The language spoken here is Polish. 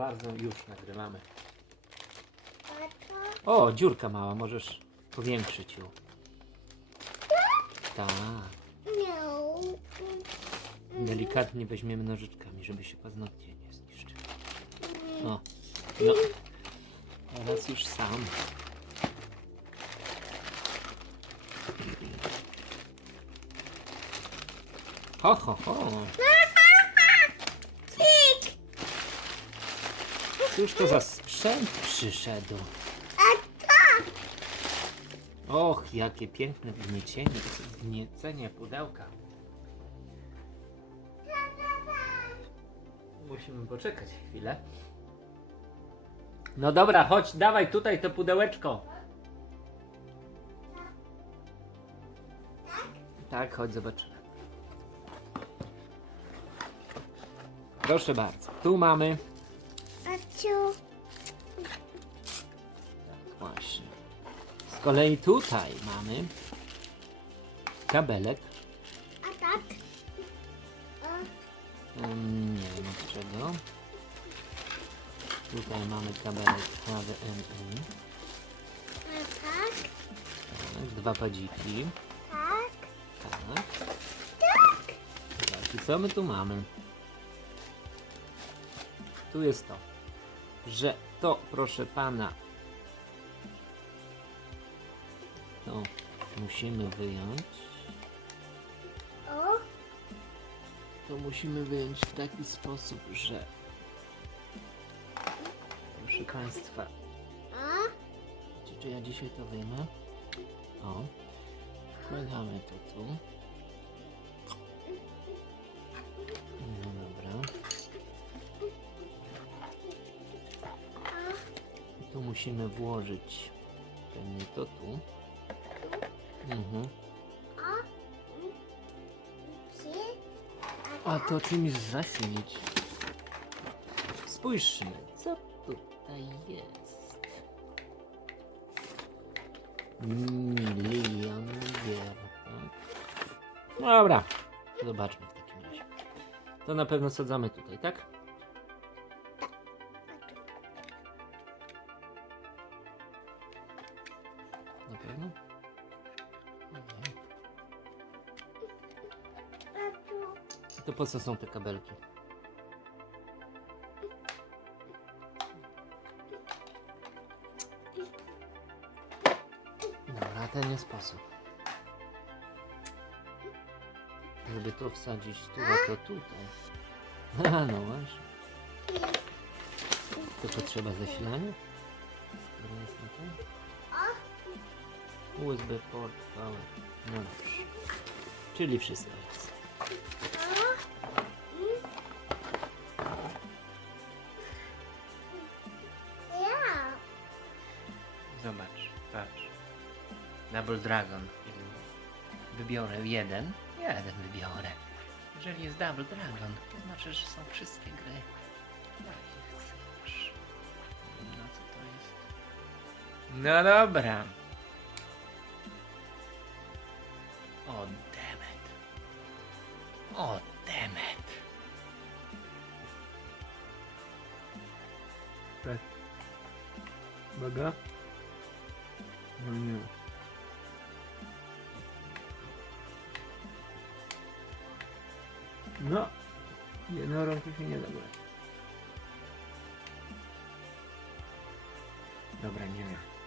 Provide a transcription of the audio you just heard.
bardzo, już nagrywamy. O, dziurka mała, możesz powiększyć ją. Tak. Delikatnie weźmiemy nożyczkami, żeby się paznokcie nie zniszczyły. O, no. Teraz już sam. Ho, ho, ho. Cóż to za sprzęt przyszedł? A to? Och, jakie piękne wgniecienie, wgniecenie pudełka. Musimy poczekać chwilę. No dobra, chodź, dawaj tutaj to pudełeczko. Tak, chodź, zobaczymy. Proszę bardzo, tu mamy. A ciu? Tak, właśnie. Z kolei tutaj mamy kabelek. A tak? Nie wiem od czego. Tutaj mamy kabelek HDMI. a tak? Tak, dwa padziki. Tak? Tak. Tak! tak. I co my tu mamy? Tu jest to, że to, proszę pana, to musimy wyjąć. O, To musimy wyjąć w taki sposób, że proszę państwa, a, Czy, czy ja dzisiaj to wyjmę? O. Wkładamy to tu. Musimy włożyć pewnie to tu. Mhm. A to czymś zasilić. Spójrzmy, co tutaj jest. Milion gier. tak? Dobra, zobaczmy w takim razie. To na pewno sadzamy tutaj, tak? Pewno? Dobra. To po co są te kabelki? Dobra, ten jest sposób. Żeby to wsadzić tu, a to tutaj. A, no właśnie. To potrzeba zasilania? Które jest na to? USB port power. No dobrze. Czyli wszystko jest. Zobacz, patrz. Double Dragon. Wybiorę jeden. Jeden wybiorę. Jeżeli jest Double Dragon, to znaczy, że są wszystkie gry. Jakie chcesz. No co to jest? No dobra. O demet. O demet. Tak. Uwaga. No nie. No, jedną rąką się nie da. Dobra, nie wiem.